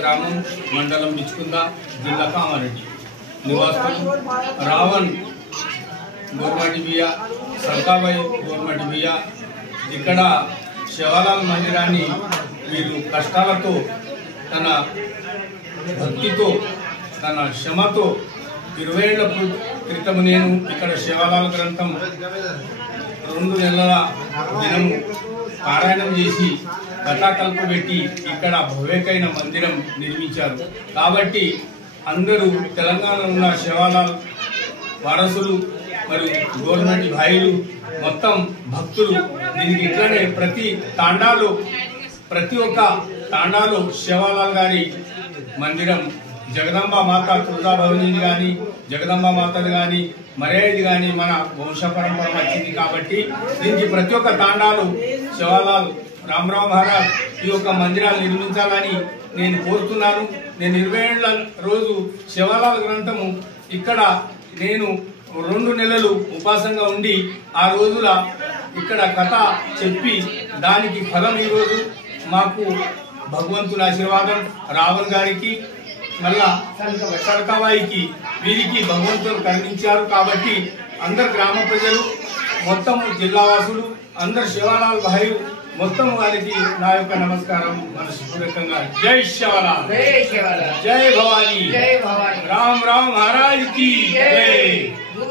గ్రామం, మండలం బిచ్చుకుంద, జిల్లా కామారెడ్డి నివాసం. రావణ్ గవర్నమెంట్ బియ్య, సల్కాబాయి గవర్నమెంట్ బియ్య. ఇక్కడ శివలాల్ మందిరాన్ని వీరు కష్టాలతో, తన భక్తితో, తన శ్రమతో 20 ఏళ్ల క్రితం నేను ఇక్కడ శివలాల్ గ్రంథం 2 నెలల దినము పారాయణం చేసి కథాకల్ప పెట్టి ఇక్కడ భవ్యకైన మందిరం నిర్మించారు. కాబట్టి అందరూ తెలంగాణలో ఉన్న శివలాల్ వారసులు మరియు గవర్నమెంట్ భాయిలు మొత్తం భక్తులు దీనికి ఇట్లనే ప్రతి ఒక్క తాండాలో శివలాల్ గారి మందిరం, జగదంబ మాత తులజా భవనిది కానీ, జగదంబ మాతది కానీ, మరేది కానీ మన వంశ పరంపర వచ్చింది. కాబట్టి దీనికి ప్రతి ఒక్క తాండాలు శివలాల్ రామరావు మహారాజ్ ఈ యొక్క మందిరాలు నిర్మించాలని నేను కోరుతున్నాను. నేను 20 ఏళ్ల రోజు శివలాల్ గ్రంథము ఇక్కడ నేను 2 నెలలు ఉపాసంగా ఉండి ఆ రోజుల ఇక్కడ కథ చెప్పి దానికి ఫలం ఈరోజు మాకు భగవంతుని ఆశీర్వాదం, రావణ్ గారికి మళ్ళా సల్కాబాయికి వీరికి భగవంతుడు కరుణించారు. కాబట్టి అందరు గ్రామ ప్రజలు, మొత్తం జిల్లావాసులు, అందరు శివలాల్ భాయిలు మొత్తం వారికి నా యొక్క నమస్కారం మనస్ఫూర్తికంగా. జై శివలాల్, జై భవానీ, రామ్ రామ్ మహారాజ్ కి జై.